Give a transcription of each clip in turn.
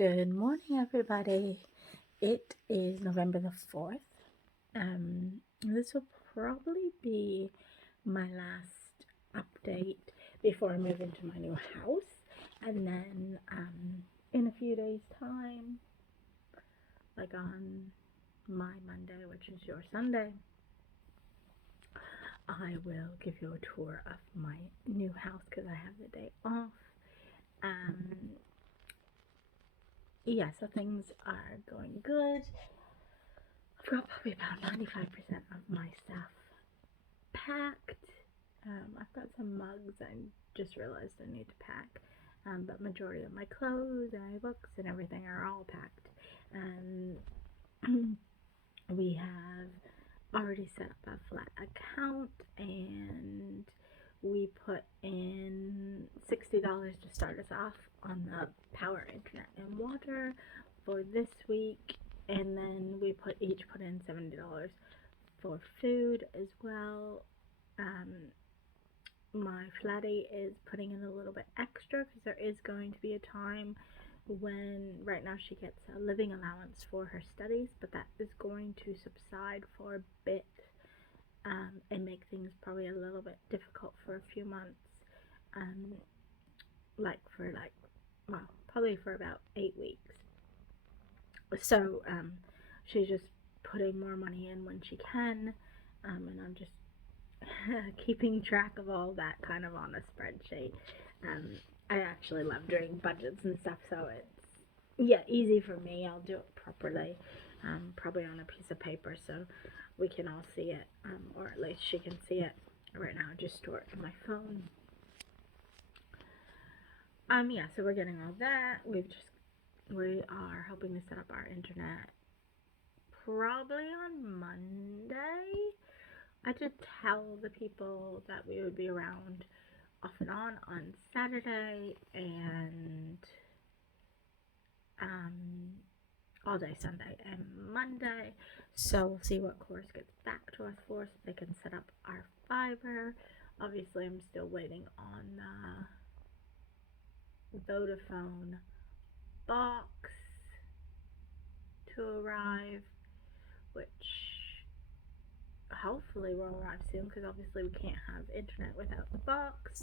Good morning, everybody. It is November the 4th. This will probably be my last update before I move into my new house. And then in a few days' time, like on my Monday, which is your Sunday, I will give you a tour of my new house because I have the day off. Yeah, so things are going good. I've got probably about 95% of my stuff packed. I've got some mugs I just realized I need to pack. But majority of my clothes and my books and everything are all packed. We have already set up a flat account and we put in $60 to start us off on the power, internet, and water for this week, and then we each put in $70 for food as well. My flattie is putting in a little bit extra because there is going to be a time when right now she gets a living allowance for her studies, but that is going to subside for a bit and make things probably a little bit difficult for a few months. Probably for about 8 weeks. So she's just putting more money in when she can, and I'm just keeping track of all that kind of on a spreadsheet. I actually love doing budgets and stuff, so it's easy for me. I'll do it properly, probably on a piece of paper so we can all see it, or at least she can see it. Right now, I just store it in my phone. So we're getting all that. We are hoping to set up our internet probably on Monday. I did tell the people that we would be around off and on Saturday and all day Sunday and Monday. So we'll see what Chorus gets back to us for so they can set up our fiber. Obviously, I'm still waiting on Vodafone box to arrive, which hopefully will arrive soon because obviously we can't have internet without the box.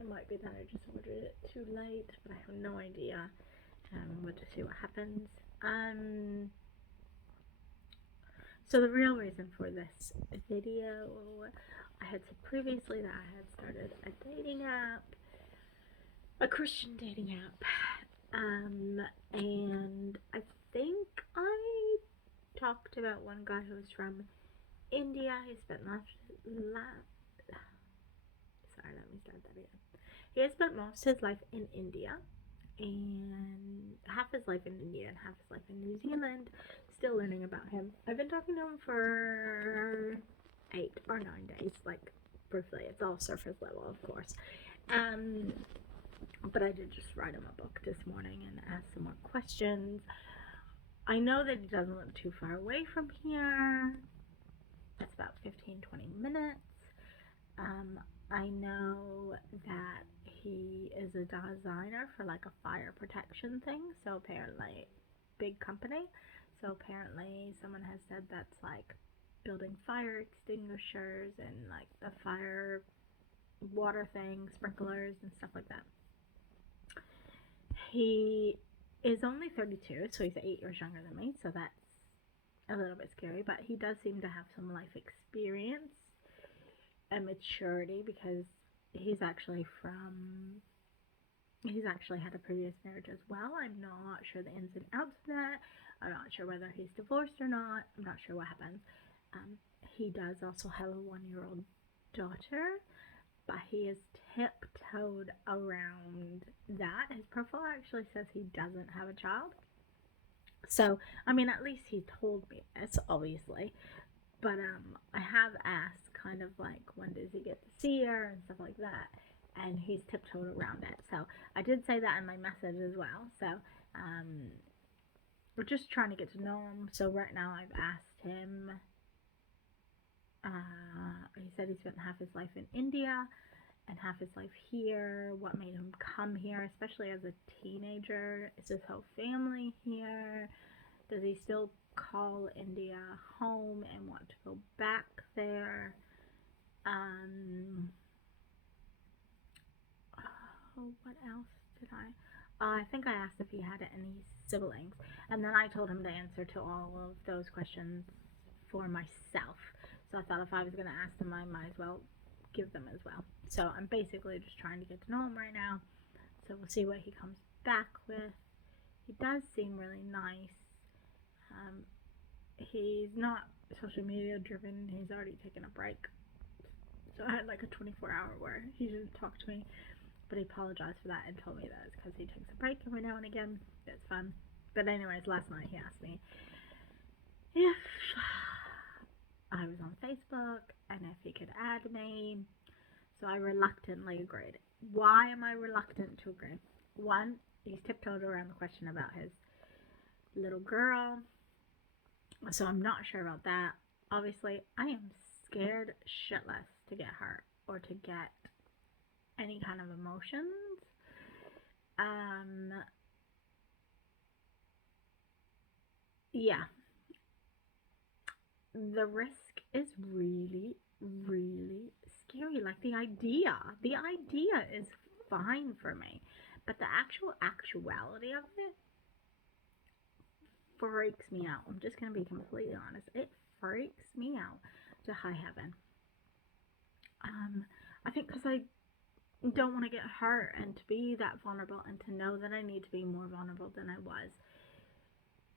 It might be that I just ordered it too late, but I have no idea. We'll just see what happens. So the real reason for this video, I had said previously that I had started a dating app, a Christian dating app, and I think I talked about one guy who was from India. He spent He has spent most of his life in India, and half his life in India and half his life in New Zealand. Still learning about him. I've been talking to him for 8 or 9 days, like briefly. It's all surface level, of course. But I did just write him a book this morning and ask some more questions. I know that he doesn't live too far away from here. It's about 15-20 minutes. I know that he is a designer for like a fire protection thing, so apparently big company. So apparently someone has said that's like building fire extinguishers and like the fire water thing, sprinklers and stuff like that. He is only 32, so he's 8 years younger than me, so that's a little bit scary, but he does seem to have some life experience and maturity because he's actually had a previous marriage as well. I'm not sure the ins and outs of that. I'm not sure whether he's divorced or not. I'm not sure what happened. He does also have a 1-year-old daughter, but he is tiptoed around that. His profile actually says he doesn't have a child. So, I mean, at least he told me this, obviously. But I have asked kind of like, when does he get to see her and stuff like that. And he's tiptoed around it. So, I did say that in my message as well. So, we're just trying to get to know him. So, right now I've asked him, he said he spent half his life in India. and half his life here, what made him come here, especially as a teenager. Is his whole family here? Does he still call India home and want to go back there? What else did I think I asked if he had any siblings, and then I told him the answer to all of those questions for myself. So I thought if I was going to ask them, I might as well give them as well. So I'm basically just trying to get to know him right now. So we'll see what he comes back with. He does seem really nice. He's not social media driven. He's already taken a break. So I had like a 24-hour where he didn't talk to me, but he apologized for that and told me that it's because he takes a break every now and again. It's fun. But anyways, last night he asked me if I was on Facebook and if he could add me. So I reluctantly agreed. Why am I reluctant to agree? One, he's tiptoed around the question about his little girl. So I'm not sure about that. Obviously, I am scared shitless to get hurt or to get any kind of emotions. Yeah. The risk is really, really scary. Like the idea is fine for me, but the actuality of it freaks me out. I'm just gonna be completely honest. It freaks me out to high heaven. I think because I don't want to get hurt and to be that vulnerable and to know that I need to be more vulnerable than I was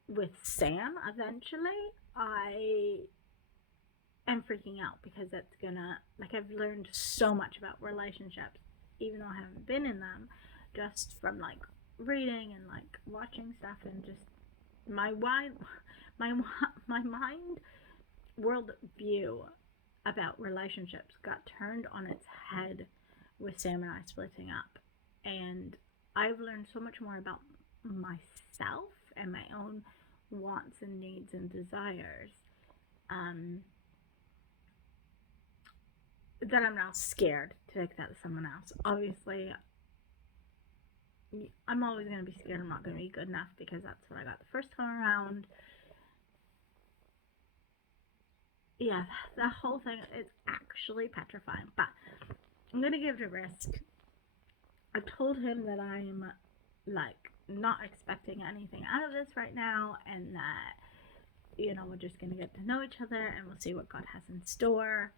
with Sam eventually, I am freaking out because it's gonna, like, I've learned so much about relationships, even though I haven't been in them, just from like reading and like watching stuff, and just my mind world view about relationships got turned on its head with Sam and I splitting up, and I've learned so much more about myself and my own wants and needs and desires, that I'm now scared to take that to someone else. Obviously, I'm always going to be scared I'm not going to be good enough, because that's what I got the first time around. Yeah, the whole thing is actually petrifying, but I'm going to give it a risk. I've told him that I'm, like, not expecting anything out of this right now, and that, you know, we're just going to get to know each other and we'll see what God has in store.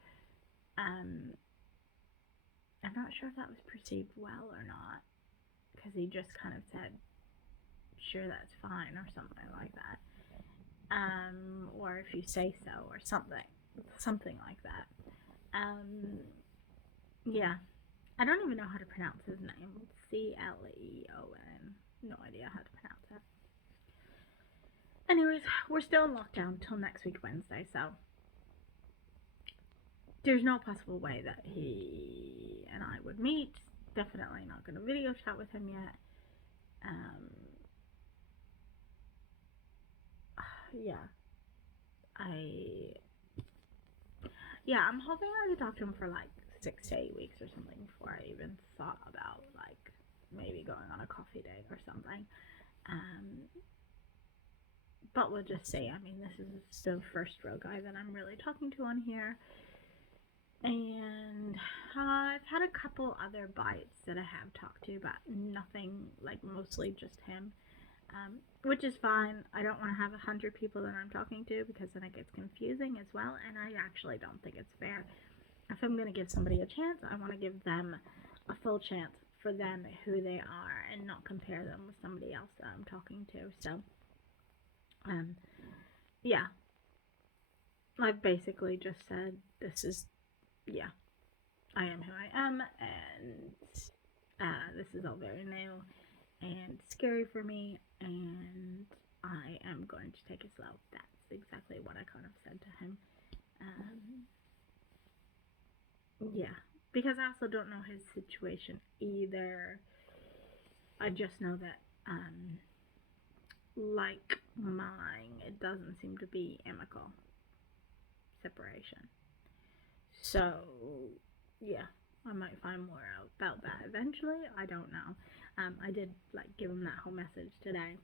I'm not sure if that was perceived well or not, because he just kind of said, sure, that's fine, or something like that. Or if you say so, or something like that. Yeah, I don't even know how to pronounce his name. Cleon. No idea how to pronounce it. Anyways, we're still in lockdown till next week Wednesday, so there's no possible way that he and I would meet. Definitely not going to video chat with him yet. I'm hoping I could talk to him for like 6 to 8 weeks or something before I even thought about like maybe going on a coffee date or something. But we'll just see. I mean, this is the first real guy that I'm really talking to on here. And I've had a couple other bites that I have talked to, but nothing, like, mostly just him. Which is fine. I don't want to have 100 people that I'm talking to, because then it gets confusing as well, and I actually don't think it's fair. If I'm going to give somebody a chance, I want to give them a full chance for them, who they are, and not compare them with somebody else that I'm talking to. So, yeah. I've basically just said, I am who I am, and this is all very new and scary for me, and I am going to take it slow. That's exactly what I kind of said to him. Because I also don't know his situation either. I just know that, like mine, it doesn't seem to be amicable separation. So, yeah. I might find more out about that eventually. I don't know. I did like give him that whole message today,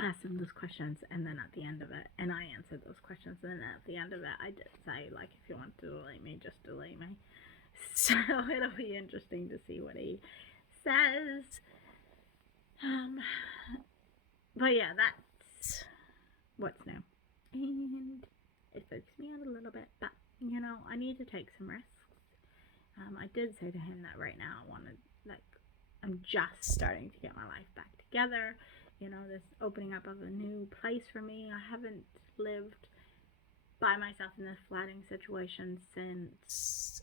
asked him those questions, and then at the end of it, and I answered those questions, and then at the end of it, I did say, like, if you want to delete me, just delete me. So it'll be interesting to see what he says. But yeah, that's what's new. And it freaks me out a little bit, but you know, I need to take some risks. I did say to him that right now I wanted, like, I'm just starting to get my life back together. You know, this opening up of a new place for me. I haven't lived by myself in this flatting situation since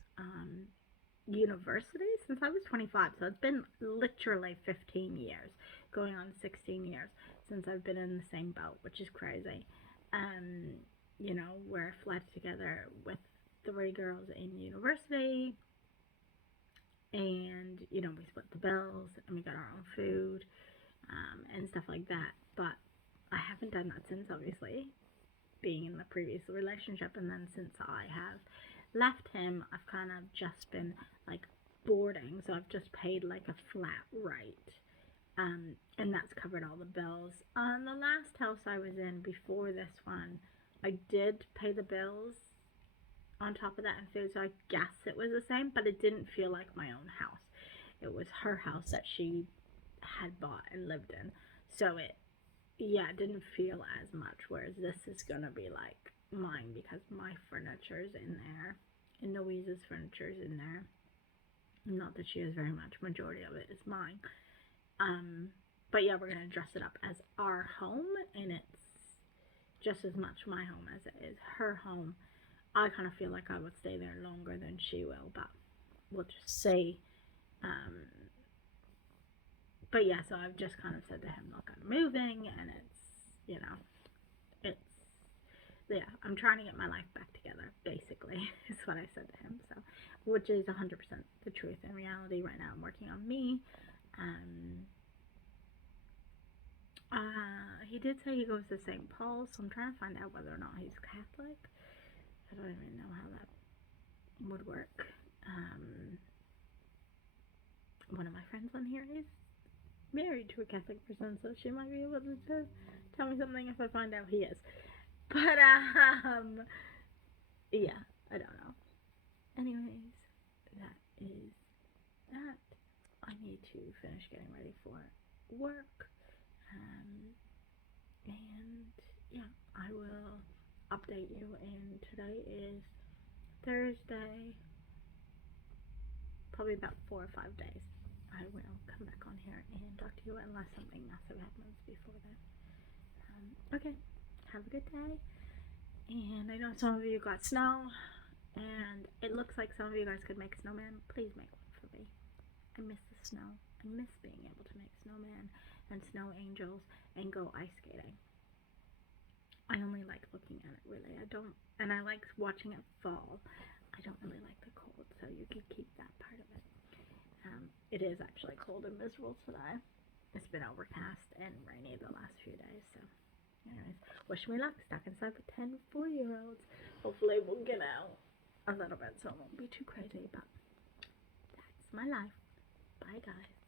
university, since I was 25. So it's been literally 15 years, going on 16 years since I've been in the same boat, which is crazy. You know, we're flat together with 3 girls in university, and you know, we split the bills and we got our own food, and stuff like that. But I haven't done that since, obviously, being in the previous relationship, and then since I have left him, I've kind of just been like boarding, so I've just paid like a flat rate, and that's covered all the bills. On the last house I was in before this one, I did pay the bills on top of that and food, so I guess it was the same, but it didn't feel like my own house. It was her house that she had bought and lived in, so it didn't feel as much, whereas this is gonna be like mine because my furniture's in there and Louise's furniture's in there. Not that she has very much, majority of it is mine. But yeah, we're gonna dress it up as our home, and it's just as much my home as it is her home. I kind of feel like I would stay there longer than she will, but we'll just see. But yeah, so I've just kind of said to him, look, I'm moving, and it's, you know, it's, yeah, I'm trying to get my life back together, basically, is what I said to him, so, which is 100% the truth. In reality, right now, I'm working on me. He did say he goes to St. Paul's, so I'm trying to find out whether or not he's Catholic. I don't even know how that would work. One of my friends on here is married to a Catholic person, so she might be able to tell me something if I find out he is. But yeah, I don't know. Anyways, that is that. I need to finish getting ready for work. And yeah, I will update you. And today is Thursday. Probably about 4 or 5 days. I will come back on here and talk to you unless something massive happens before then. Okay, have a good day. And I know some of you got snow, and it looks like some of you guys could make a snowman. Please make one for me. I miss the snow. I miss being able to make snowman and snow angels and go ice skating. I only like looking at it, really. I don't, and I like watching it fall. I don't really like the cold, so you can keep that part of it. It is actually cold and miserable today. It's been overcast and rainy the last few days, so anyways, wish me luck. Stuck inside with 10 4-year-olds. Hopefully we'll get out a little bit so it won't be too crazy, but that's my life. Bye, guys.